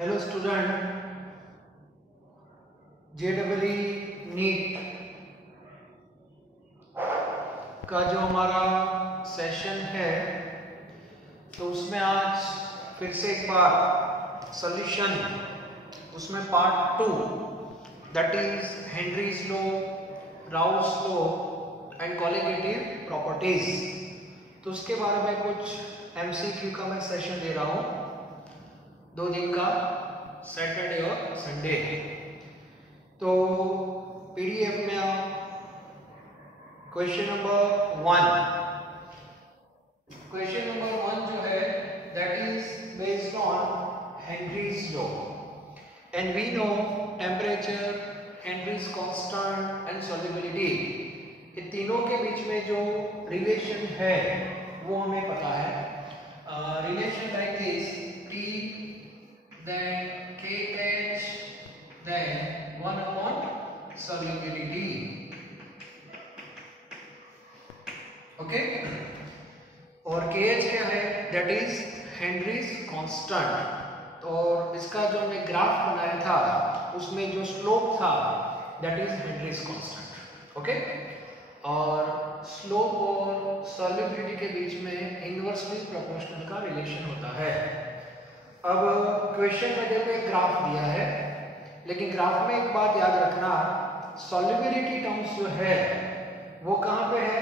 Hello student, JEE NEET का जो हमारा सेशन है तो उसमें आज फिर से एक बार सॉल्यूशन, उसमें part 2 that is Henry's law, Raoult's law and colligative properties. तो उसके बारे में कुछ MCQ का मैं सेशन दे रहा हूँ 2 दिन का, सैटरडे और संडे। तो PDF में आप क्वेश्चन नंबर 1 जो है that is based on Henry's law and we know temperature, Henry's constant and solubility, ये तीनों के बीच में जो रिलेशन है वो हमें पता है। Relation like this, T then KH then 1 upon solubility, okay. और KH क्या है, दैट इज हेनरीज कांस्टेंट। और इसका जो हमने ग्राफ बनाया था उसमें जो स्लोप था that is Henrys constant, okay. और स्लोप और सॉल्युबिलिटी के बीच में इनवर्सली प्रोपोर्शनल का रिलेशन होता है। अब क्वेश्चन में देखो एक ग्राफ दिया है, लेकिन ग्राफ में एक बात याद रखना, सॉल्युबिलिटी टर्म्स जो है वो कहाँ पे है,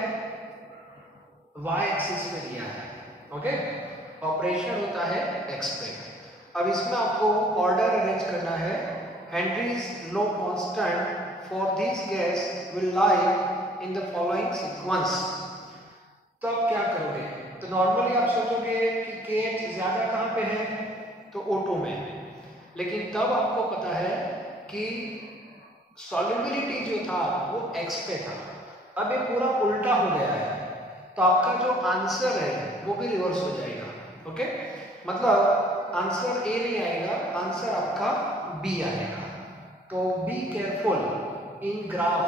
y एक्सिस में दिया है, ओके। ऑपरेशन होता है x पे। अब इसमें आपको ऑर्डर अरेंज करना है। Henry's law constant for this gas will lie in the following sequence. तो आप क्या करोगे, तो नॉर्मली आप सोचोगे कि KH ज्यादा कहाँ पे है, तो O2 में, लेकिन तब आपको पता है कि सॉल्युबिलिटी जो था वो x पे था। अब ये पूरा उल्टा हो गया है, तो आपका जो आंसर है वो भी रिवर्स हो जाएगा, ओके। मतलब आंसर A नहीं आएगा, आंसर आपका B आएगा। तो be careful in graph,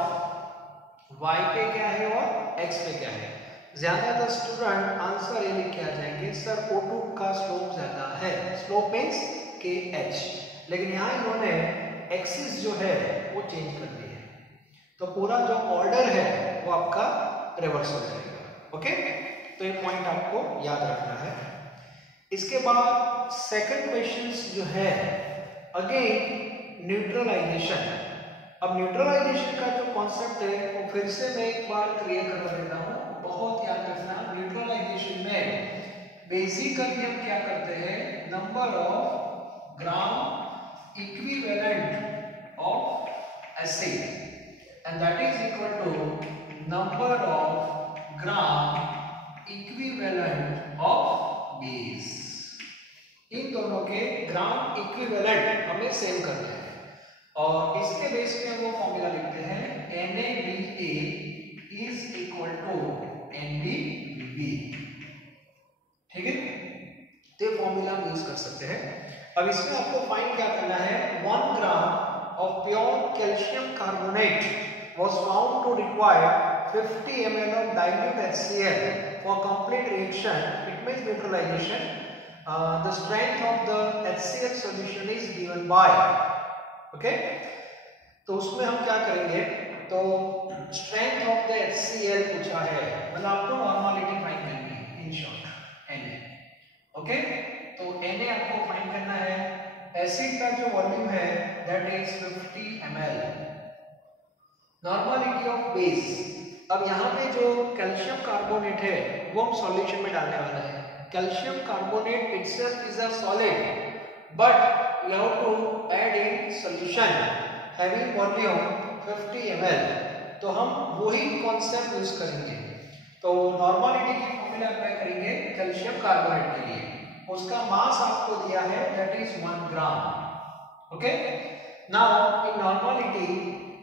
y पे क्या है और x पे क्या है। ज्यादातर स्टूडेंट आंसर ये लिख के आ जाएंगे, सर O2 का स्लोप ज्यादा है, स्लोप मींस KH, लेकिन यहाँ इन्होंने एक्सिस जो है वो चेंज कर दी है, तो पूरा जो ऑर्डर है वो आपका रिवर्स हो जाएगा, ओके। तो ये पॉइंट आपको याद रखना है। इसके बाद सेकंड क्वेश्चन जो है अगेन न्यूट्रलाइजेशन। अब न्यूट्रलाइजेशन का जो कॉन्सेप्ट है वो फिर से मैं एक बार क्लियर कर देता हूँ, बहुत याद रखना। न्यूट्रलाइजेशन में बेसिकली हम क्या करते हैं, number of gram equivalent of acid and that is equal to number of gram equivalent of base. इन दोनों के ग्राम इक्विवेलेंट हमें सेम करना है और इसके बेस पे वो फॉर्मूला लिखते हैं NaBA is equal to NbB, ठीक है। तो ये फॉर्मूला हम यूज कर सकते हैं। अब इसमें आपको फाइंड क्या करना है, 1 gram of pure calcium carbonate was found to require 50 ml of dilute HCl for complete reaction. It means neutralization. The strength of the HCl solution is given by, okay. तो उसमें हम क्या करेंगे, तो स्ट्रेंथ ऑफ द HCl पूछा है, मतलब आपको नॉर्मलिटी फाइंड करनी है, इन शॉर्ट Na, ओके। तो Na आपको फाइंड करना है। एसिड का जो वॉल्यूम है that is 50 ml। Normality of base, अब यहाँ पे जो कैल्शियम कार्बोनेट है वो हम सॉल्यूशन में डालने वाला है। Calcium carbonate itself is a solid, but you have to add in solution having volume 50 ml। तो हम वही कॉन्सेप्ट यूज करेंगे। तो नॉर्मलिटी की फॉर्मूला अप्लाई करेंगे कैल्शियम कार्बोनेट के लिए, उसका मास आपको दिया है that is 1 gram, okay. Now in normality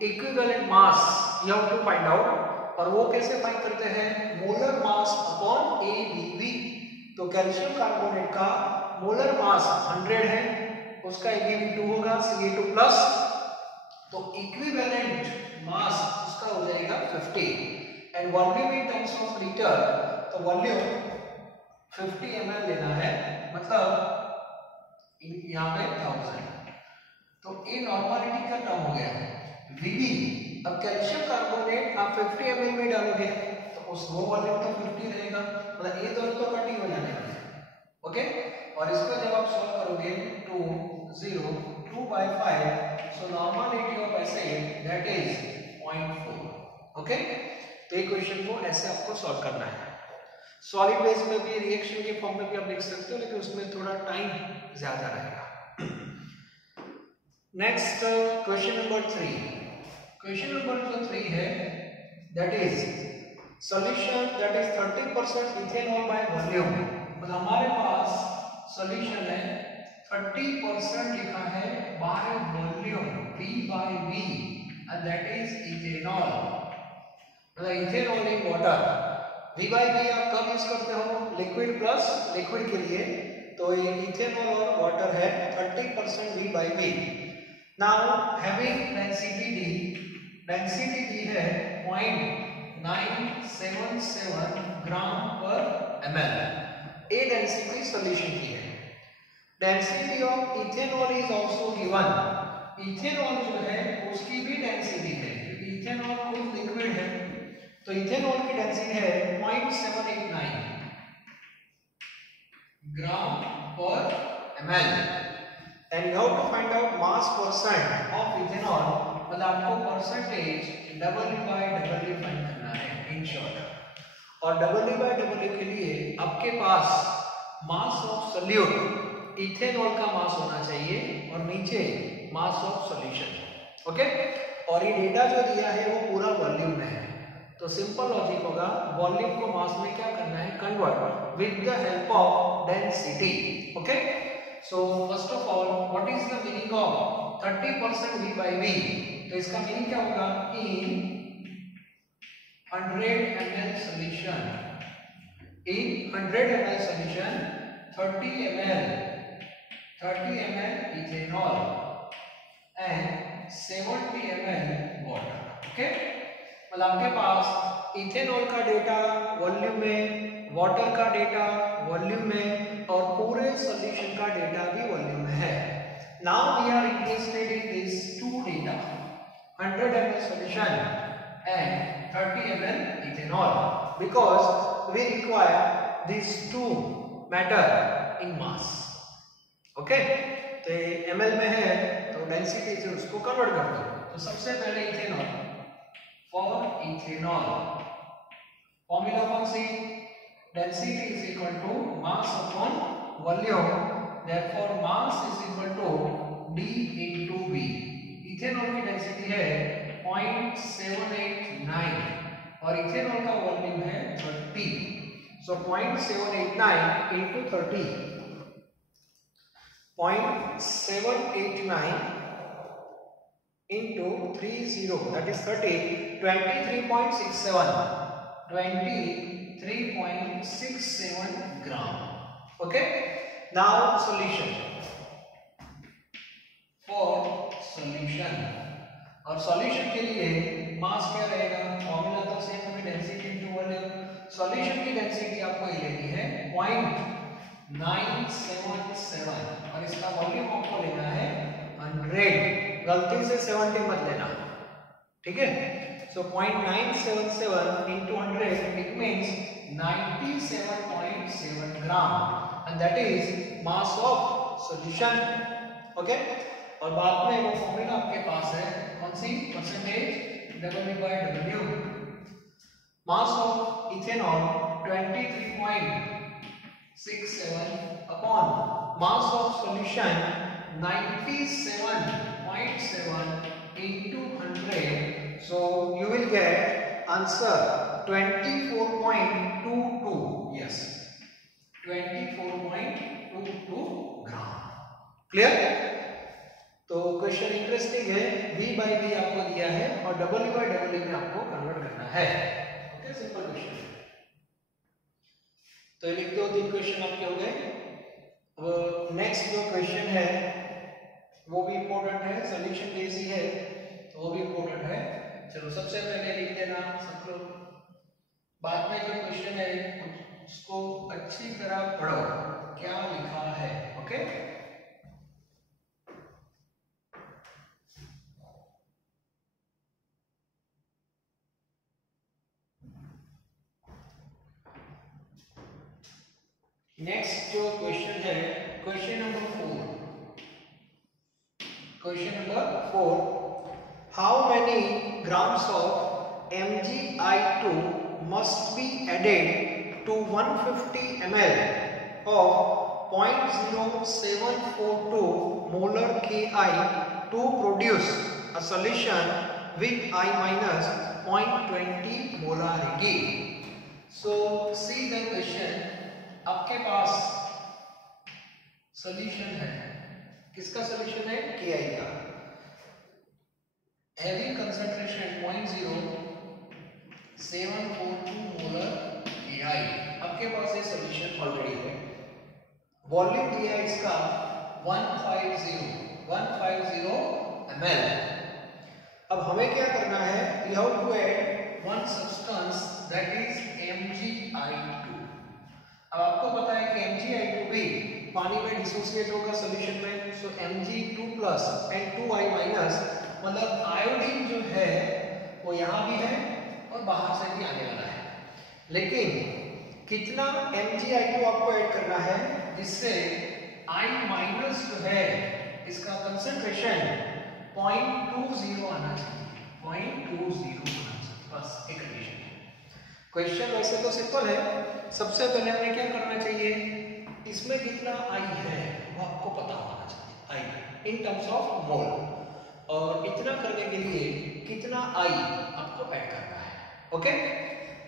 equivalent mass you have to find out, और वो कैसे फाइंड करते हैं, मोलर मास अपॉन ABV। तो कैल्शियम कार्बोनेट का मोलर मास 100 है, उसका ABV 2 होगा, Ca2+, तो इक्विवेलेंट मास उसका हो जाएगा 50 and volume in terms of litre, तो वॉल्यूम 50 ml लेना है, मतलब यहाँ पे 1000, तो ये नॉर्मलिटी का टर्म हो गया। Vb, अब कैल्शियम कार्बोनेट आप 50 ml में डालोगे तो उस वो वॉल्यूम तो 50 रहेगा, मतलब ये दोनों तो कट ही हो जाने वाले हैं। ओके, और इसको जब आप सॉल्व करोगे 2/5, so normality of acid that is 0.4। Okay, तो ये क्वेश्चन को ऐसे आपको सॉल्व करना है। सॉलिड बेस में भी रिएक्शन के फॉर्म में भी आप लिख सकते हो, लेकिन उसमें थोड़ा टाइम ज्यादा रहेगा। Next question number 3। Question number 3 है that is solution that is 30% ethanol by volume. मतलब हमारे पास सॉल्यूशन है 30% लिखा है by volume, V by V, and that is ethanol. मतलब ethanol in water. V by V आप कब यूज करते हो? लिक्विड प्लस लिक्विड के लिए, तो ये इथेनॉल और वाटर है 30% V by V। Now having density D, density दी है 0.977 ग्राम पर ml। ए डेंसिटी सॉल्यूशन की है। Density of ethanol is also given. Ethanol जो है उसकी भी डेंसिटी है, क्योंकि इथेनॉल खुद लिक्विड है, तो इथेनॉल की डेंसिटी है 0.789 ग्राम पर ml। And you have to find out mass percent of ethanol, मतलब आपको percentage W by W find करना है इन शॉर्ट। और W by W के लिए आपके पास मास ऑफ सॉल्यूट इथेनॉल का मास होना चाहिए और नीचे मास ऑफ सॉल्यूशन। ओके, और ये डेटा जो दिया है वो पूरा वॉल्यूम में है, तो सिंपल लॉजिक होगा वॉल्यूम को मास में क्या करना है, convert with the help of density. Okay, so first of all what is the meaning of 30% V by V? तो इसका मीनिंग क्या होगा, इन 100 ml solution, in 100 ml solution 30 ml ethanol and 70 ml water। Okay, मतलब आपके पास ethanol का data volume में, water का data volume में, और पूरे सॉल्यूशन का डेटा भी वॉल्यूम में है। Now we are interested in this two data, 100 ml solution and 30 ml ethanol, because we require these two matter in mass। Okay, तो ml में है तो डेंसिटी से उसको कन्वर्ट कर दो। तो सबसे पहले इथेनॉल, फॉर इथेनॉल फॉर्मूला कौन सी, density is equal to mass upon volume, therefore mass is equal to D into V। Ethanol की डेंसिटी है 0.789 और इथेनॉल का वॉल्यूम है 30, so 0.789 into 30, 0.789 into 30, that is 30, 23.67 gram। okay, now solution, for solution, और solution के लिए मास क्या रहेगा, फॉर्मूला तो सेम है, डेंसिटी इनटू वॉल्यूम। सॉल्यूशन की डेंसिटी आपको ये लेनी है 0.977 और इसका वॉल्यूम आपको लेना है 100, गलती से 70 मत लेना, ठीक है। So 0.977 into 100 it means 97.7 gram and that is mass of solution। Okay, और बाद में वो फॉर्मूला आपके पास है कौन सी, percentage W by W। Mass of ethanol 23.67 upon mass of solution 97.7 into 100, so you will get answer 24.22, yes 24.22 gram. Clear? तो क्वेश्चन इंटरेस्टिंग है, V by V आपको दिया है और W by W में आपको कन्वर्ट करना है। Okay, simple question. तो लिख दो, 3 क्वेश्चन आपके हो गए। अब नेक्स्ट जो क्वेश्चन है वो भी इम्पोर्टेंट है, सॉल्यूशन बेस ही है तो वो भी इम्पोर्टेंट है। चलो सबसे पहले लिख देना सब लोग, बाद में जो क्वेश्चन है उसको अच्छी तरह पढ़ो क्या लिखा है। ओके, नेक्स्ट जो क्वेश्चन है, question number 4, how many grams of MgI2 must be added to 150 ml of 0.0742 molar Ki to produce a solution with I minus 0.20 molarity. So see the question. आपके पास सॉल्यूशन है, किसका solution है? Ki का। Having concentration 0.0742 molar Ki, आपके पास ये solution already है। Volume दिया इसका 150 ml। अब हमें क्या करना है? We have to add one substance that is MgI2। अब आपको पता है कि MgI2 भी पानी में डिसोसिएट होगा सॉल्यूशन में, सो Mg2 plus and 2I minus, मतलब आयोडीन जो है वो यहाँ भी है और बाहर से भी आने वाला है। लेकिन कितना MgI2 आपको ऐड करना है जिससे I माइनस जो है इसका कंसंट्रेशन 0.20 आना चाहिए, 0.20 आना चाहिए, बस एक कंडीशन है। क्वेश्चन वैसे तो सिंपल है। सबसे पहले हमें क्या करना चाहिए? इसमें कितना I है वो आपको पता होना चाहिए, I in terms of mole, और इतना करने के लिए कितना I आपको ऐड करना है। ओके,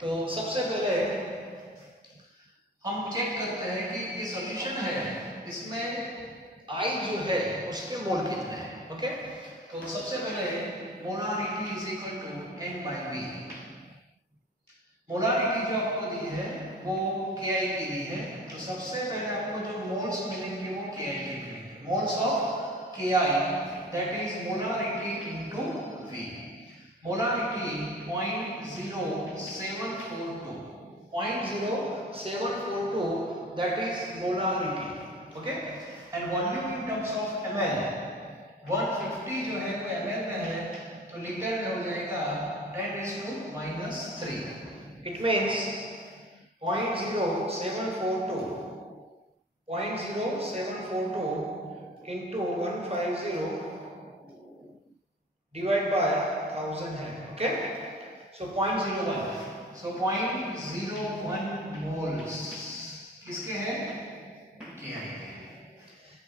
तो सबसे पहले हम चेक करते हैं कि ये सॉल्यूशन है, इसमें I जो है उसके मोल कितने हैं। ओके, तो सबसे पहले molarity is equal to N/V। Molarity जो आपको दी है वो Ki की दी है, तो सबसे पहले आपको जो मोल्स मिलेंगे वो Ki के मिलेंगे। Moles of Ki that is molarity into V। Molarity 0.0742 that is molarity, okay, and volume in terms of ml 150 जो है वो ml में है, तो लीटर में हो जाएगा 10⁻³ it means 0.0742 into 150 divide by 1000 है। ओके, सो 0.01, सो 0.01 मोल्स किसके हैं? Ki के।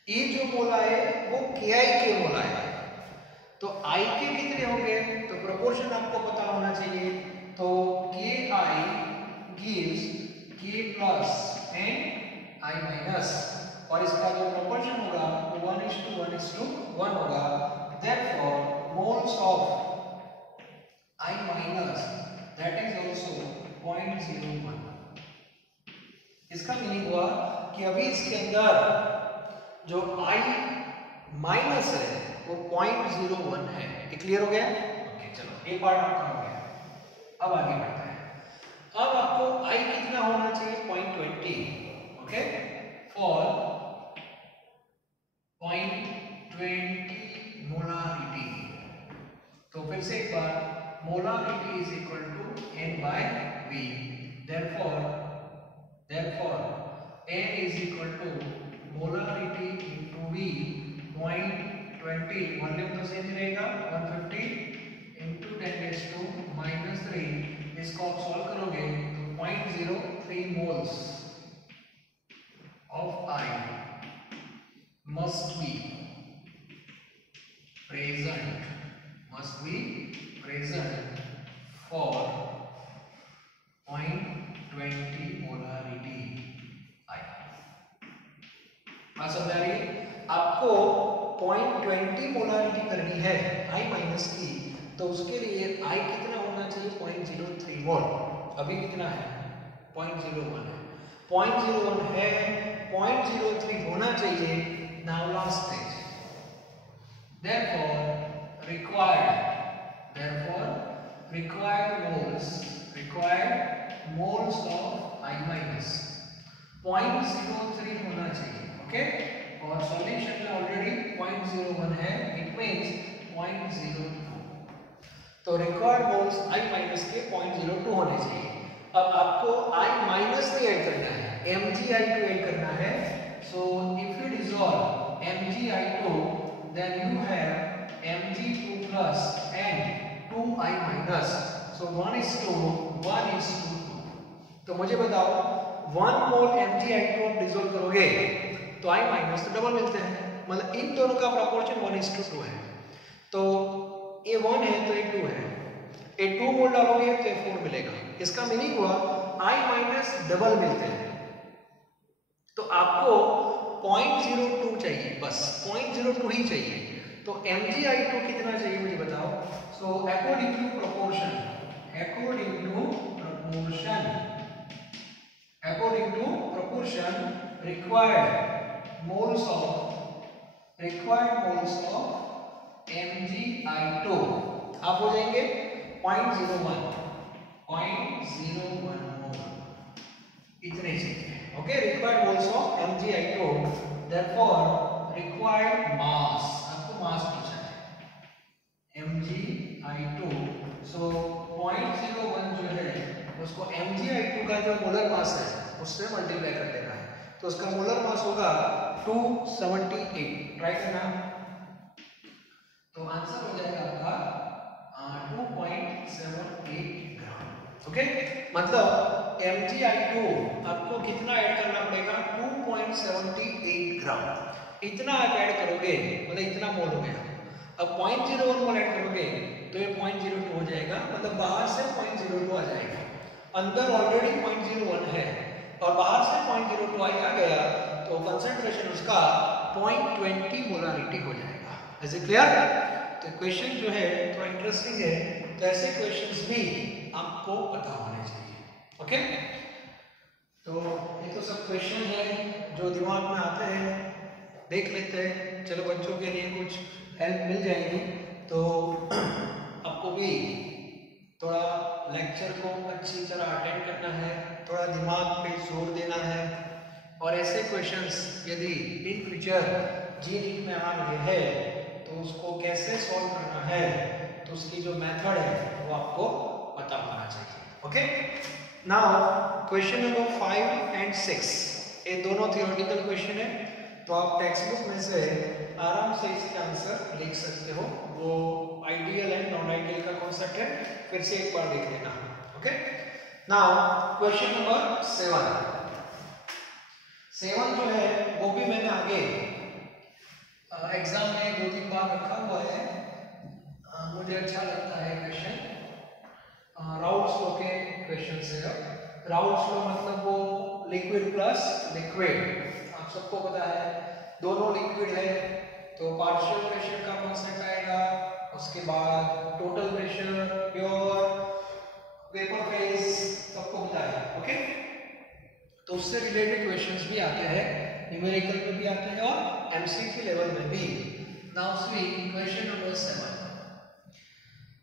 ये जो मोल आए वो Ki के मोल आए, तो I के कितने होंगे? तो प्रोपोर्शन आपको पता होना चाहिए, तो Ki gives K plus and I minus, और इसका जो प्रोपोर्शन होगा वो 1:1:1 होगा। Therefore moles of I minus that is also 0.01। इसका मीनिंग हुआ कि अभी इसके अंदर जो I माइनस है वो 0.01 है। ये क्लियर हो गया? ओके, चलो एक पार्ट आपका हो गया। अब आगे बढ़ते हैं। अब आपको I कितना होना चाहिए? 0.20। Okay, for 0.20 molarity. तो फिर से एक बार, molarity is equal to N/V। therefore N is equal to molarity into V 0.20, volume तो सेम रहेगा 150 into 10⁻³ इसको आप सॉल्व करोगे तो 0.03 moles of I must be present for 0.20 molarity I। बात समझ आ रही है? आपको 0.20 मोलारिटी करनी है I माइनस की, तो उसके लिए I कितना होना चाहिए? 0.03 मोल। अभी कितना है? 0.01 है। 0.01 है, 0.03 होना चाहिए। Now last stage, therefore required moles of I minus 0.03 होना चाहिए। ओके, और सॉल्यूशन में ऑलरेडी 0.01 है, इट मींस 0.02। तो रिक्वायर्ड मोल्स I माइनस के 0.02 होने चाहिए। अब आपको I माइनस नहीं ऐड करना है, MgI2 ऐड करना है। So if you dissolve MgI2 then you have Mg2 plus and 2I minus, so 1:2 तो मुझे बताओ 1 मोल MgI2 आप डिसॉल्व करोगे तो I माइनस तो डबल मिलते हैं, मतलब इन दोनों का प्रोपोर्शन 1:2 है। तो ये 1 है तो ये 2 है, ये 2 मोल डालोगे तो ये 4 मिलेगा। इसका मीनिंग हुआ I माइनस डबल मिलते हैं। तो आपको 0.02 चाहिए, बस 0.02 ही चाहिए। तो MgI2 कितना चाहिए मुझे बताओ। So according to proportion required moles of MgI2 आप हो जाएंगे 0.01 मोल, इतने चाहिए। Okay, required moles of MgI2, therefore required mass, आपको मास पूछा है MgI2, सो 0.01 जो है उसको MgI2 का जो मोलर मास है उससे मल्टीप्लाई कर देना है, तो उसका मोलर मास होगा 278। ट्राई करना, तो आंसर हो जाएगा आपका 2.78 ग्राम। ओके, मतलब MgI2 आपको कितना ऐड करना पड़ेगा 2.78 ग्राम। इतना आप ऐड करोगे मतलब इतना मोल हो गया। अब 0.01 मोल ऐड करोगे तो ये 0.02 हो जाएगा, मतलब बाहर से 0.02 आ जाएगा। अंदर ऑलरेडी 0.01 है और बाहर से 0.02 आ गया तो कंसंट्रेशन उसका 0.20 मोलारिटी हो जाएगा। Is it clear? तो क्वेश्चन जो है थोड़ा इंटरेस्टिंग है, तो ऐसे क्वेश्चंस भी आपको पता होने चाहिए। ओके, तो ये तो सब क्वेश्चन है जो दिमाग में आते हैं, देख लेते हैं। चलो बच्चों के लिए कुछ हेल्प मिल जाएगी, तो आपको भी थोड़ा लेक्चर को अच्छी तरह अटेंड करना है, थोड़ा दिमाग पे जोर देना है, और ऐसे क्वेश्चंस यदि इन फ्यूचर जी में आ रहे हैं तो उसको कैसे सॉल्व करना है, तो उसकी जो मेथड है वो आपको पता होना चाहिए। Okay, now question number 5 and 6 ये दोनों थियोरेटिकल क्वेश्चन है, तो आप टेक्स्ट बुक में से आराम से इसके आंसर लिख सकते हो। वो आइडियल एंड नॉन आइडियल का कॉन्सेप्ट है, फिर से एक बार देख लेना। ओके, नाउ क्वेश्चन नंबर 7 जो है वो भी मैंने आगे एग्जाम में 2-3 बार रखा हुआ है, मुझे अच्छा लगता है क्वेश्चन। राउल्ट्स लॉ के क्वेश्चन से, राउल्ट्स लॉ मतलब वो लिक्विड प्लस लिक्विड, आप सबको पता है दोनों लिक्विड है तो पार्शियल प्रेशर का कांस्टेंट आएगा, उसके बाद total pressure, pure, vapour phase, सबको पता है। ओके, तो उससे रिलेटेड क्वेश्चंस भी आते हैं, न्यूमेरिकल में भी आते हैं और एमसीक्यू लेवल में भी। Now see question number 7,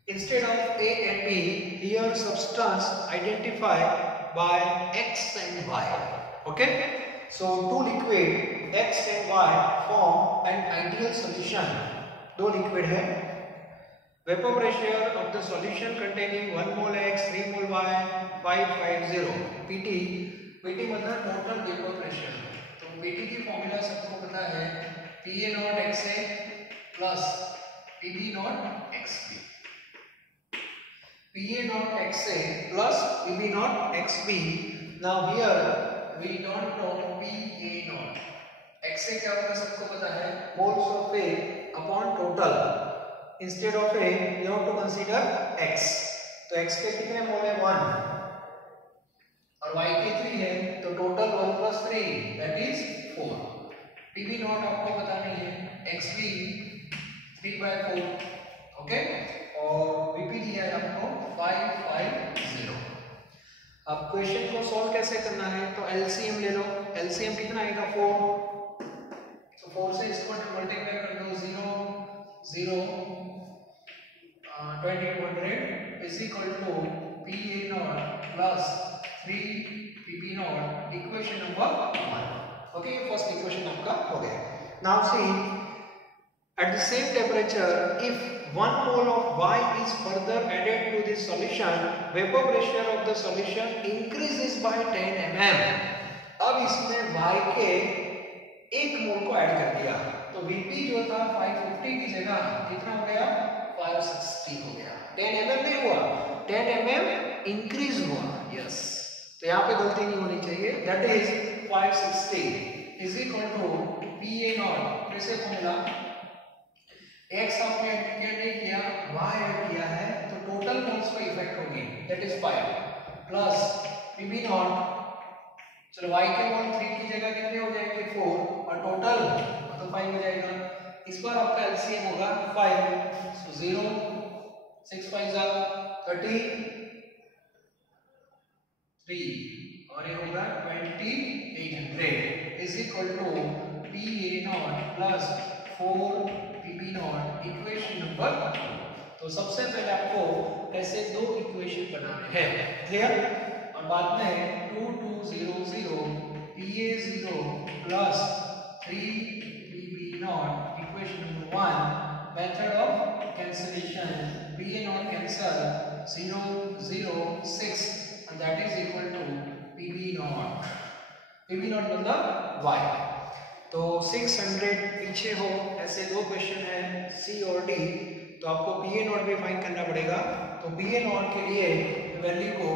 instead of A and B, here substance identified by X and Y. Okay, so two liquid X and Y form an ideal solution. दो liquid है, vapor pressure of the solution containing 1 mole X 3 mole Y 550 PT। PT मतलब total vapor pressure, तो PT की formula सबको पता है PA not XA plus PB not XB। PA not XA plus PB not XB. Now here we don't know PA not. XA क्या होगा सबको पता है, moles of A upon total. Instead of A you have to consider X. तो X के कितने मोल है 1 और Y के 3 है, तो total 1 plus 3 that is 4. PB not आपको पता नहीं है, XB 3/4. ओके, और VP दिया है आपको 550। अब क्वेश्चन को सॉल्व कैसे करना है, तो LCM ले लो। LCM कितना आएगा 4, तो 4 से इसको मल्टीप्लाई कर दो, 0 0 2200 is equal to PA nought plus 3 PP nought, equation number 1। Okay, first equation आपका हो गया। Now see at the same temperature, if 1 mole of Y is further added to this solution, vapor pressure of the solution increases by 10 mm. अब इसमें y के 1 मोल को add कर दिया, तो Vp जो था 550 की जगह कितना हो गया, 560 हो गया। 10 mm नहीं हुआ, 10 mm इंक्रीज हुआ। यस, तो यहाँ पे गलती नहीं होनी चाहिए। That is 560 is equal to PA nought. कैसे फॉर्मूला, x आपने ऐड नहीं किया, y ऐड किया है, तो टोटल मोल्स पे इफेक्ट होगी, that is 5 plus PB nought. चलो y के मोल 3 की जगह कितने हो जाएंगे, 4, और टोटल तो 5 हो जाएगा। इस बार आपका LCM होगा 5, सो 0 6 5 30 3 और ये होगा 2800 is equal to PA nought plus 4 PB nought, equation number 2। तो सबसे पहले आपको ऐसे दो इक्वेशन बनाने हैं, क्लियर, और बाद में 2 2 0 0 PA 0 plus 3 PB nought, equation number 1। Method of cancellation, PA not cancel, 0 0 6 and that is equal to PB not. PB not मतलब y। तो 600 पीछे हो, ऐसे दो क्वेश्चन है C और D, तो आपको PA नॉट भी फाइंड करना पड़ेगा। तो PA नॉट के लिए वैल्यू को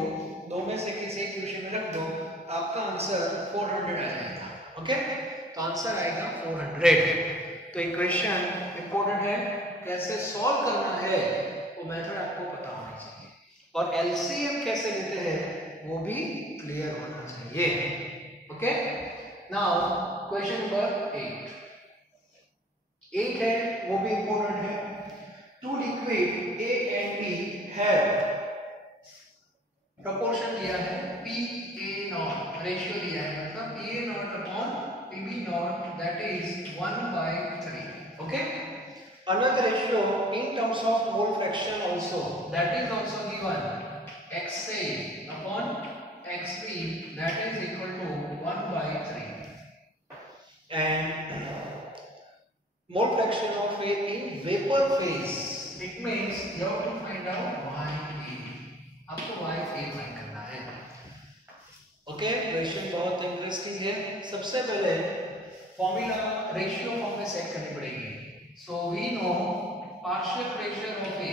दो में से किसी एक क्वेश्चन में रख दो, आपका आंसर 400 आ जाएगा। ओके, तो आंसर आएगा 400। तो इक्वेशन इंपॉर्टेंट है, कैसे सॉल्व करना है वो मेथड आपको पता होना चाहिए, और LCM कैसे लेते हैं वो भी क्लियर होना चाहिए। ओके, नाउ क्वेश्चन नंबर 8 है, वो भी इंपॉर्टेंट है। Two liquid A and B have proportion दिया है, PA नॉट रेशियो दिया है, मतलब PA nought upon PB nought, that is 1/3। Okay, another ratio in terms of mole fraction also, that is also given, XA upon XB, that is equal to 1/3, and mole fraction of A in vapor phase, it means you have to find out YA, आपको YA find करना है। Okay, question बहुत interesting है। सबसे पहले formula ratio form में set करनी पड़ेगी। So we know partial pressure of A,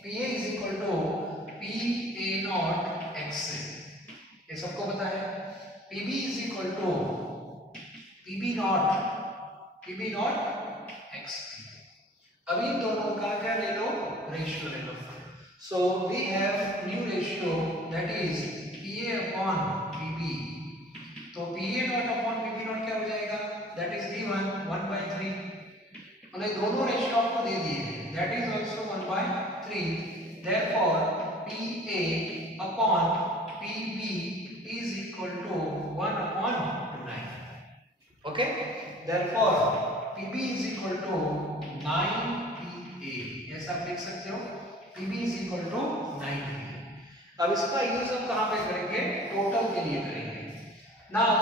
PA is equal to PA naught XA, ये सबको पता है। PB is equal to PB naught XB। अभी दोनों का क्या ले लो, रेशियो ले लो। So we have new ratio, that is PA upon PB। तो PA naught upon PB naught क्या हो जाएगा, that is given 1/3। मतलब दोनों रेशियो आपको दे दिए, that is also 1/3, therefore PA upon PB is equal to 1/9। Okay, therefore PB is equal to 9PA, ऐसा आप लिख सकते हो, PB is equal to 9PA। अब इसका यूज हम कहां पे करेंगे, टोटल के लिए करेंगे। Now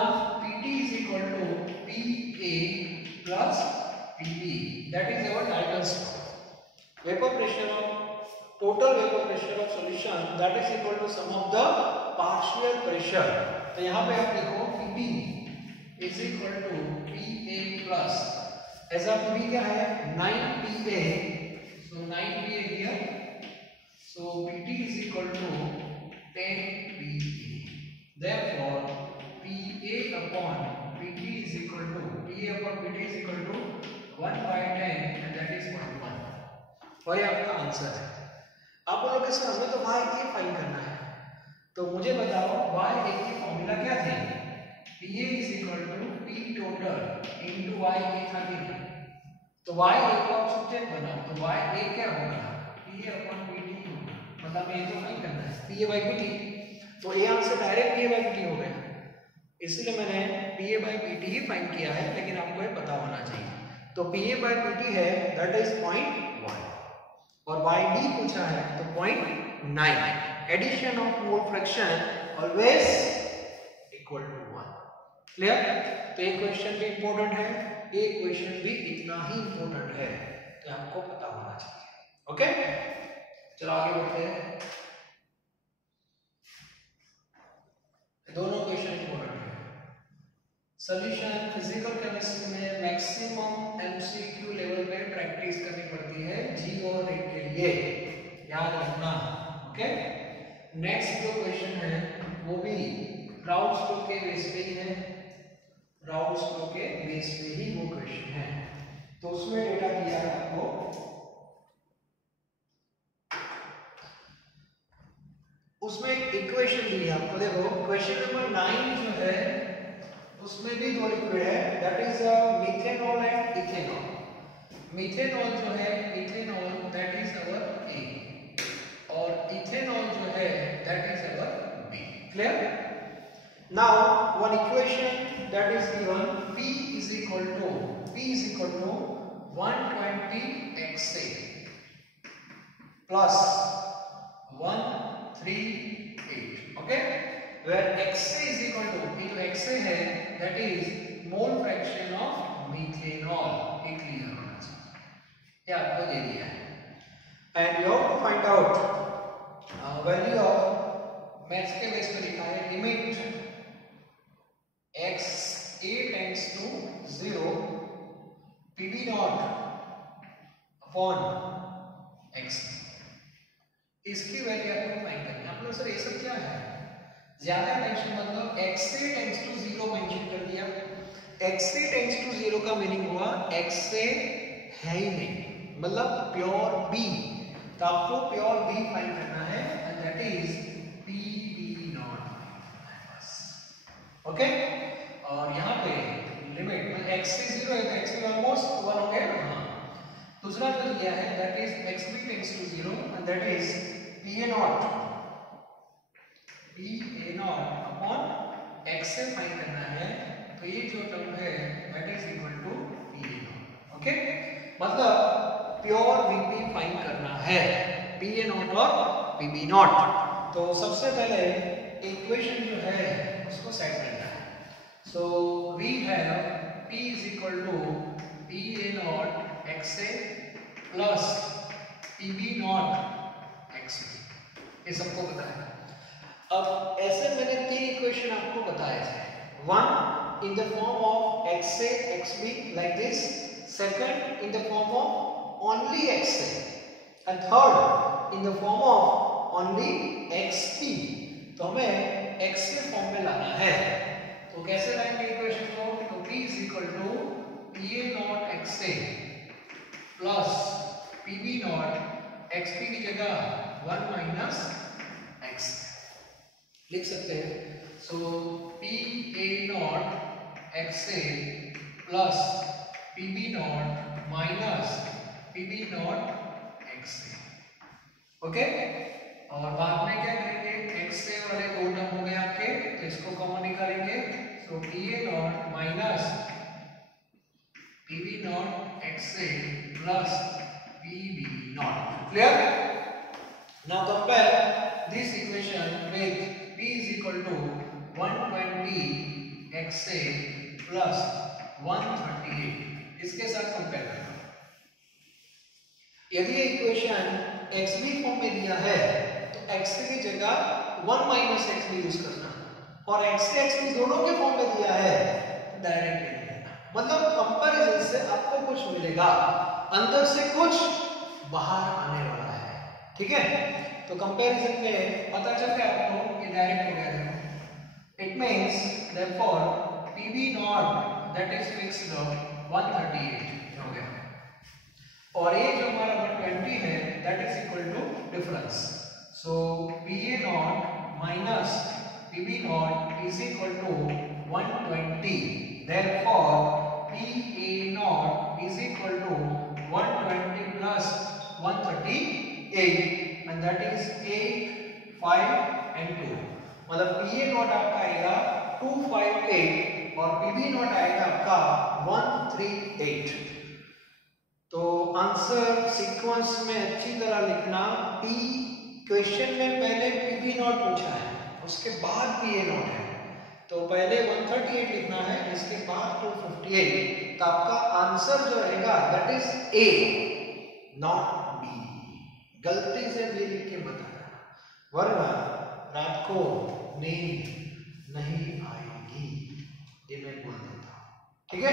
PT is equal to PA plus PB, that is our Dalton's law. Vapor pressure of total vapor pressure of solution, that is equal to sum of the partial pressure। तो यहाँ पे आप लिखो PB is equal to PA plus, ऐसा PB क्या है 9PA, so 9PA here, so PT is equal to 10PA, therefore PA upon PT is equal to 1/10 and that is 0.1, और ये आपका आंसर है। आप लोग इसमें हमें तो y की फाइंड करना है, तो मुझे बताओ y की फॉर्मूला क्या थी, PA is equal to P total into y था कि, तो y एक और सब्जेक्ट बना, तो y एक क्या होगा, PA upon PT होगा, मतलब ये तो फाइंड करना है PA/PT, तो ये आंसर डायरेक्ट PA/PT हो गया, इसलिए मैंने PA/PT ही फाइंड किया है, लेकिन आपको ये पता होना चाहिए। तो PA/PT है, दैट इज 0.1, और YD पूछा है तो 0.9। Addition of mole fraction always equal to 1। Clear? तो ये क्वेश्चन भी इंपॉर्टेंट है, ये क्वेश्चन भी इतना ही इंपॉर्टेंट है, तो आपको पता होना चाहिए। ओके, चलो आगे बढ़ते हैं। दोनों क्वेश्चन इंपॉर्टेंट है। सॉल्यूशन फिजिकल केमिस्ट्री में मैक्सिमम एमसीक्यू लेवल पे प्रैक्टिस करनी पड़ती है जी और नीट के लिए, याद रखना। ओके, नेक्स्ट जो क्वेश्चन है वो भी राउल्ट लॉ के बेस पे ही है, राउल्ट लॉ के बेस पे ही वो क्वेश्चन है। तो उसमें डेटा दिया है आपको, उसमें एक इक्वेशन दी है आपको। देखो क्वेश्चन नंबर 9 जो है उसमें भी दो लिक्विड है, that is methanol and ethanol. Methanol जो है, ethanol that is our A, और इथेनॉल जो है that is our B. Clear? Now one equation that is given, P is equal to 120 XA plus 138, okay, where XA is equal to, ये जो XA है that is mole fraction of methanol. ये clear होना चाहिए, ये आपको दे दिया है। And you have to find out value of, maths के बेस पे लिखा है limit XA tends to 0 PV nought upon X, इसकी वैल्यू आपको फाइंड करनी है। आप लोग सर ये सब क्या है, ज्यादा टेंशन मतलब XA टेंड्स टू 0 मेंशन कर दिया। XA टेंड्स टू 0 का मीनिंग हुआ XA है ही नहीं, मतलब प्योर B। तो आपको प्योर B फाइंड करना है and that is PV not बस। ओके, और यहाँ पे लिमिट XA 0 है तो XB ऑलमोस्ट 1 हो गया ना। दूसरा जो दिया है that is XB tends to 0 and that is PA nought upon XA find करना है। तो ये जो टर्म है that is equal to PA nought. Okay, मतलब प्योर VP फाइंड करना है, PA नॉट और PB नॉट। तो सबसे पहले इक्वेशन जो है उसको सेट करना है। So we have P is equal to PA not XA plus PB not XB, ये सबको पता है। अब ऐसे मैंने तीन इक्वेशन आपको बताए थे, one in the form of XA XB like this, second in the form of only XA, and third in the form of only XB। तो हमें XA फॉर्म में लाना है। तो कैसे लाएंगे इक्वेशन को? तो P is equal to PA not XA plus PB not XB की जगह 1 माइनस X लिख सकते हैं। सो PA not XA plus PB not minus PB not XA। Okay, और बाद में क्या करेंगे, XA वाले दो टर्म हो गए आपके, तो इसको कॉमन निकालेंगे। सो PA nought minus PB not XA plus PB not. Clear? Now compare this equation with P is equal to 120 XA plus 138, इसके साथ कंपेयर करना। यदि ये इक्वेशन XB फॉर्म में दिया है तो XA की जगह 1 माइनस XB यूज करना, और XA XB दोनों के फॉर्म में दिया है तो डायरेक्ट ले लेना। मतलब कंपैरिजन से आपको कुछ मिलेगा, अंदर से कुछ बाहर आने वाला है। ठीक है, तो कंपैरिजन में पता चल गया आपको, ये डायरेक्ट हो गया। It means therefore PB nought that is fixed 138 हो गया, और ये जो हमारा 120 है that is equal to difference. So PA nought minus PB nought is equal to 120, therefore PA nought is equal to 120 plus 138 and that is 8, 5 and 2। मतलब PA not आपका आएगा 258 और PB नॉट आएगा आपका 138। तो आंसर सीक्वेंस में अच्छी तरह लिखना। P क्वेश्चन में पहले PB नॉट पूछा है, उसके बाद PA नॉट है, तो पहले 138 लिखना है, इसके बाद 258। तो आपका आंसर जो रहेगा that is A not B। गलती से भी लिख के मत आना, वरना रात को नींद नहीं आएगी। ये मैं बोल देता हूँ, ठीक है।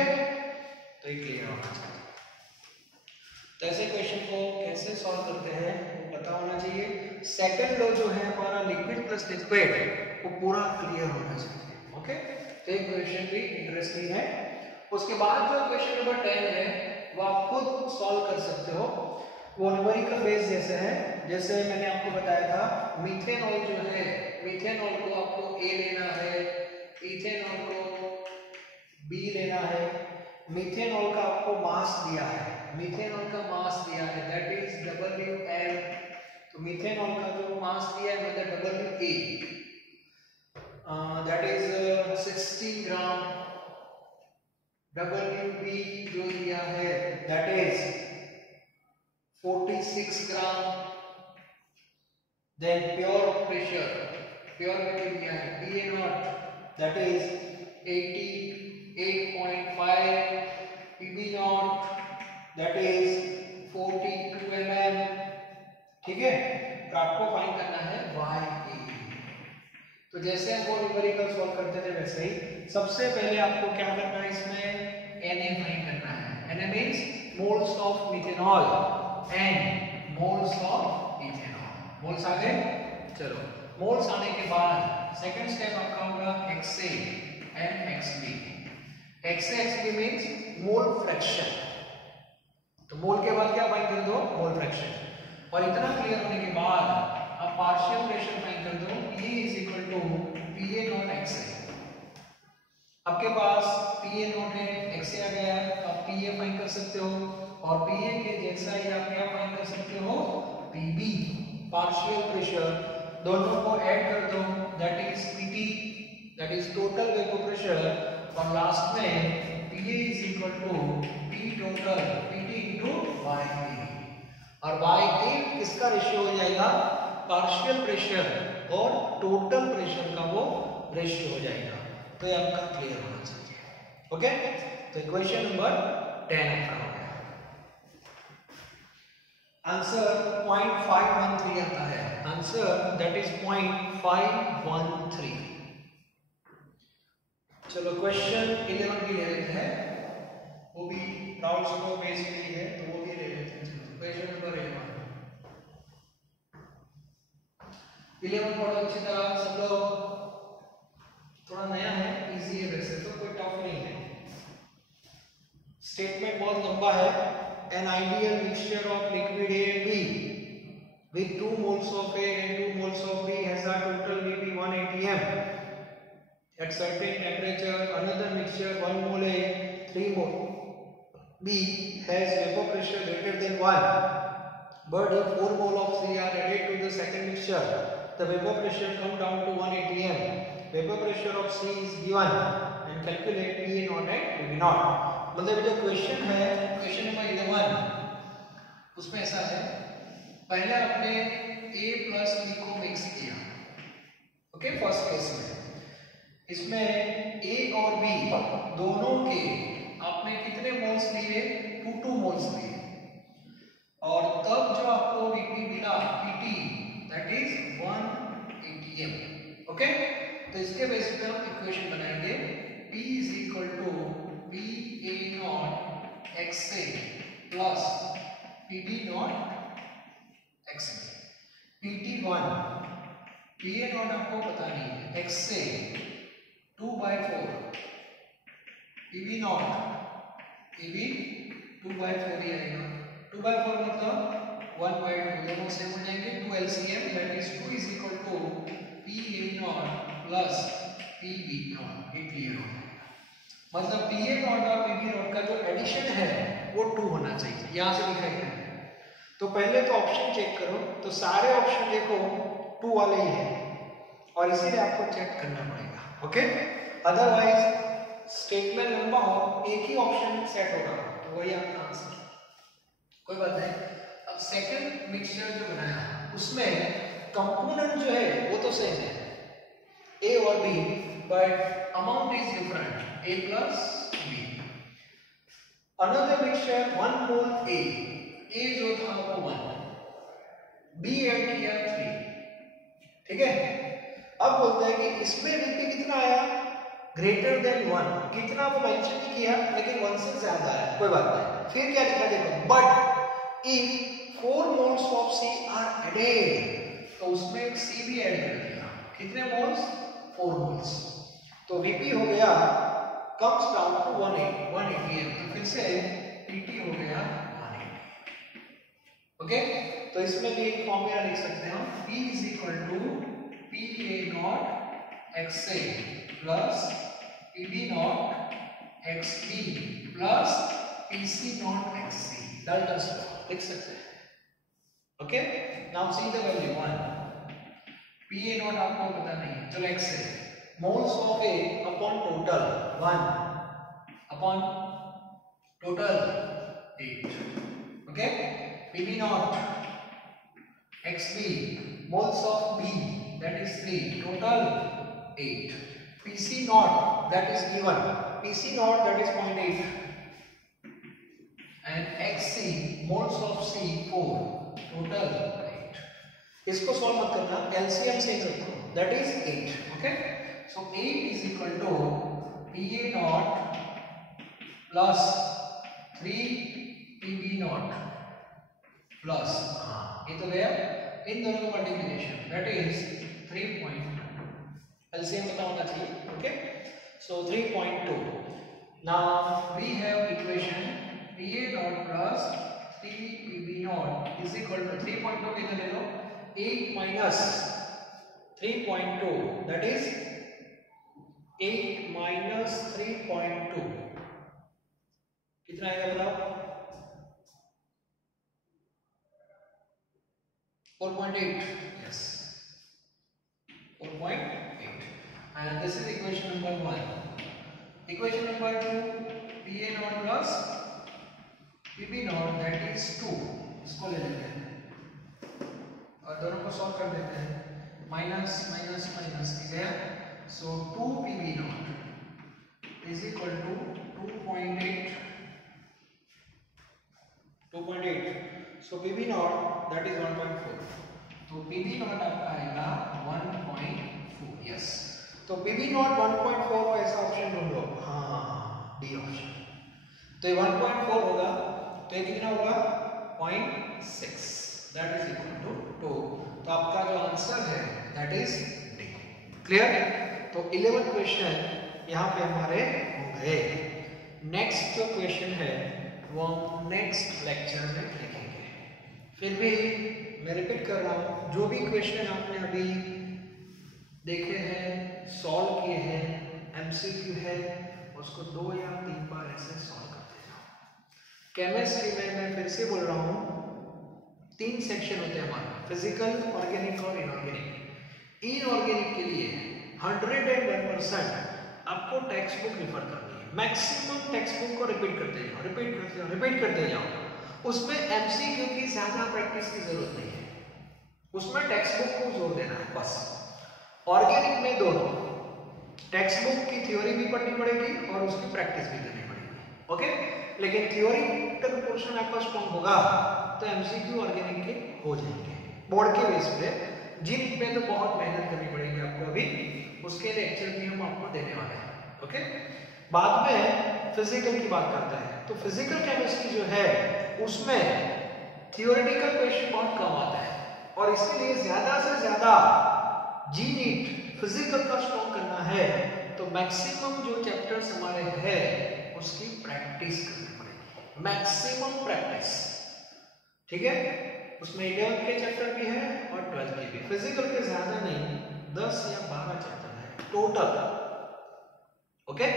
तो ये क्लियर होना चाहिए। तो ऐसे क्वेश्चन को कैसे सॉल्व करते हैं वो पता होना चाहिए। सेकंड लॉ जो है हमारा लिक्विड प्लस लिक्विड वो पूरा क्लियर होना चाहिए, ओके। तो ये क्वेश्चन भी इंटरेस्टिंग है। उसके बाद जो क्वेश्चन नंबर 10 है वो आप खुद सॉल्व कर सकते हो। वो न्यूमेरिकल बेस जैसे है, जैसे मैंने आपको बताया था मीथेनॉल जो है, मीथेनॉल को आपको ए लेना है, इथेनॉल को बी लेना है। मीथेनॉल का आपको मास दिया है, मीथेनॉल का मास दिया है दैट इज WM। तो मीथेनॉल का जो मास दिया है मतलब WA that is 16 gram. WB जो दिया है that is 46 gram. Then pure pressure, pure pressure दिया है PA0 that is 88.5, PB0 that is 42 mm, ठीक है। तो आपको फाइंड करना है YA। तो जैसे हम वो न्यूमेरिकल सॉल्व करते थे वैसे ही सबसे पहले आपको क्या करना है, इसमें Na फाइंड करना है। Na means moles of methanol and moles of ethanol. Moles आ गए, चलो मोल्स आने के बाद सेकंड स्टेप आपका होगा XA and XB। XA XB means mole fraction. तो मोल के बाद क्या फाइंड कर दो, मोल फ्रैक्शन। और इतना क्लियर होने के बाद आप पार्शियल प्रेशर फाइंड कर दो, E is equal to PA0 XA। आपके पास PA0 है, XA आ गया, आप PA फाइंड कर सकते हो और PA के जैसा ही आप क्या फाइंड कर सकते हो, PB पार्शियल प्रेशर। दोनों को ऐड कर दो that is PT that is total vapour pressure. और लास्ट में PA is equal to P total PT into YA। और YA किसका रेशियो हो जाएगा, पार्शियल प्रेशर और टोटल प्रेशर का वो रेशियो हो जाएगा। तो ये आपका क्लियर होना चाहिए, ओके। तो इक्वेशन नंबर 10 आपका हो गया। आंसर 0.513 आता है, आंसर दैट इज 0.513। चलो क्वेश्चन 11 भी ले लेते हैं, वो भी राउंड्स को बेस के लिए है तो वो भी ले लेते हैं। क्वेश्चन नंबर 11 पढ़ो अच्छी तरह सब लोग। थोड़ा नया है, इजी है वैसे तो, कोई टफ नहीं है। स्टेटमेंट बहुत लंबा है। An ideal mixture of liquid A and B with 2 moles of A and 2 moles of B has a total maybe 180 m at certain temperature. Another mixture 1 mole A 3 mole B has vapor pressure greater than 1, but if 4 mole of C are added to the second mixture, the vapor pressure come down to 180 m. Vapor pressure of C is given and calculate PA0 and PB0। मतलब जो question है, question number 11 उसमें ऐसा है, पहले आपने A plus B को mix किया, ओके। फर्स्ट केस में इसमें A और B दोनों के आपने कितने मोल्स लिए, 2 मोल्स लिए। और तब जो आपको लिक्विड मिला PT that is 180 m, okay. तो इसके बेसिस पे हम इक्वेशन बनाएंगे P is equal to PA0 XA plus PB0 XB। PT1 PA0 आपको पता नहीं है, XA 2/4, PB0 PB 2/4 ही आएगा। 2/4 मतलब 1/2, दोनों से हो जाएंगे 2 LCM that is 2 is equal to PA0 plus PB0। ये क्लियर हो जाएगा। मतलब PA0 और PB0 का जो एडिशन है वो 2 होना चाहिए, यहां से दिखाई दे। तो पहले तो ऑप्शन चेक करो, तो सारे ऑप्शन देखो 2 वाले ही है और इसीलिए आपको चेक करना पड़ेगा, ओके। अदरवाइज स्टेटमेंट लंबा हो, एक ही ऑप्शन सेट होगा तो वही आपका आंसर, कोई बात नहीं। अब सेकंड मिक्सचर जो बनाया उसमें कंपोनेंट जो है वो तो सेम है A और B, but amount is different, A plus B। Another mixture 1 mole A जो था वो 1, B ऐड किया 3, ठीक है। अब बोलते हैं कि इसमें VP कितना आया, ग्रेटर देन 1, कितना वो मेंशन नहीं किया लेकिन 1 से ज्यादा है, कोई बात नहीं। फिर क्या लिखा देखो, but if 4 moles of C are added, तो उसमें सी भी ऐड कर दिया, कितने मोल्स, 4 मोल्स, तो वीपी हो गया कम्स डाउन टू 180 एम, तो फिर से पीटी हो गया 180। ओके, तो इसमें भी एक फॉर्मूला लिख सकते हैं हम, P is equal to PA not XA plus PB not XB plus PC naught XC, Dalton's law लिख सकते हैं। Okay, now see the value 1, PA naught आपको पता नहीं, चलो XA, moles of A upon total 1 upon total 8, okay, PB not XB, moles of B that is 3, total 8, PC naught that is given, PC naught that is 0.8 and XC, moles of C 4, total 8। इसको solve मत करना, LCM से रखो, that is 8, okay, so 8 is equal to PA naught plus 3 PB naught plus, ये तो गया इन दोनों का मल्टीप्लिकेशन, that is 3.2, LCM पता होना चाहिए, okay, so 3.2, now we have equation PA naught plus 3 PB naught is equal to 3.2 कितना ले लो, 8 minus 3.2, that is 8 minus 3.2 कितना आएगा बताओ, 4.8, yes, 4.8, and this is equation number 1. Equation number 2, PA naught plus PB naught that is 2, इसको ले लेते हैं और दोनों को सॉल्व कर देते हैं, माइनस माइनस माइनस गया, so 2 PB naught is equal to 2.8, so PB naught that is 1.4, तो PB naught आपका आएगा 1.4, यस, तो PB naught 1.4 का ऐसा ऑप्शन ढूंढो, हाँ डी ऑप्शन, तो ये 1.4 होगा, तो ये कितना होगा 0.6, दैट इज इक्वल टू 2, तो आपका जो आंसर है दैट इज डी, क्लियर। तो 11 क्वेश्चन यहाँ पे हमारे हो गए। नेक्स्ट जो क्वेश्चन है वो हम नेक्स्ट लेक्चर में देखेंगे। फिर भी मैं रिपीट कर रहा हूँ, जो भी क्वेश्चन आपने अभी देखे हैं, सॉल्व किए हैं, एमसीक्यू है, उसको 2 या 3 बार ऐसे सॉल्व करते जाओ। केमिस्ट्री में मैं फिर से बोल रहा हूँ, 3 सेक्शन होते हैं हमारे, फिजिकल, ऑर्गेनिक और इनऑर्गेनिक। इनऑर्गेनिक के लिए 101% आपको टेक्स्ट बुक रिफर करनी है, मैक्सिमम टेक्स्ट बुक को रिपीट करते जाओ, रिपीट करते जाओ। उसमें एमसीक्यू की ज्यादा प्रैक्टिस की जरूरत नहीं है, उसमें टेक्स्ट बुक को जोर देना है बस। ऑर्गेनिक में दोनों, टेक्स्ट बुक की थ्योरी भी पढ़नी पड़ेगी और उसकी प्रैक्टिस भी करनी पड़ेगी, ओके। लेकिन थ्योरिटिकल पोर्शन आपका स्ट्रॉन्ग होगा तो एमसीक्यू ऑर्गेनिक के हो जाएंगे बोर्ड के बेस पे। जिन में तो बहुत मेहनत करनी पड़ेगी आपको, अभी उसके लेक्चर भी हम आपको देने वाले हैं, ओके। बाद में फिजिकल की बात करते हैं, तो फिजिकल केमिस्ट्री जो है उसमें थियोरेटिकल क्वेश्चन बहुत कम आता है और इसीलिए ज्यादा से ज्यादा जी नीट फिजिकल का स्ट्रॉन्ग करना है तो मैक्सिमम जो चैप्टर्स हमारे हैं उसकी प्रैक्टिस करनी पड़ेगी, मैक्सिमम प्रैक्टिस, ठीक है। उसमें 11th के चैप्टर भी है और 12th के भी, फिजिकल के ज्यादा नहीं, 10 या 12 चैप्टर है टोटल, ओके।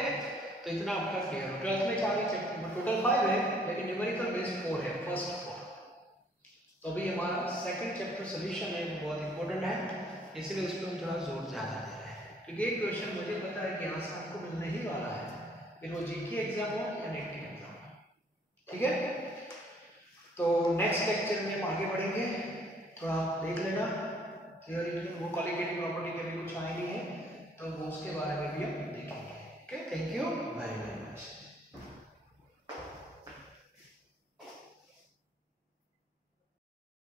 तो इतना आपका क्लियर हो। 12th में 4 चैप्टर, टोटल 5 है लेकिन न्यूमेरिकल बेस 4 है, फर्स्ट 4। तो अभी हमारा सेकंड चैप्टर सॉल्यूशन है, बहुत इंपॉर्टेंट है, इसलिए उस पर हम थोड़ा जोर ज्यादा दे रहे हैं क्योंकि एक क्वेश्चन मुझे पता है कि यहाँ से आपको मिलने ही वाला है, फिर वो जीके एग्जाम हो या नेट के एग्जाम हो, ठीक है। तो नेक्स्ट लेक्चर में हम आगे बढ़ेंगे, थोड़ा देख लेना थियोरी, वो क्वालिटेटिव प्रॉपर्टी के भी कुछ आए नहीं है तो वो उसके बारे में भी हम देखेंगे।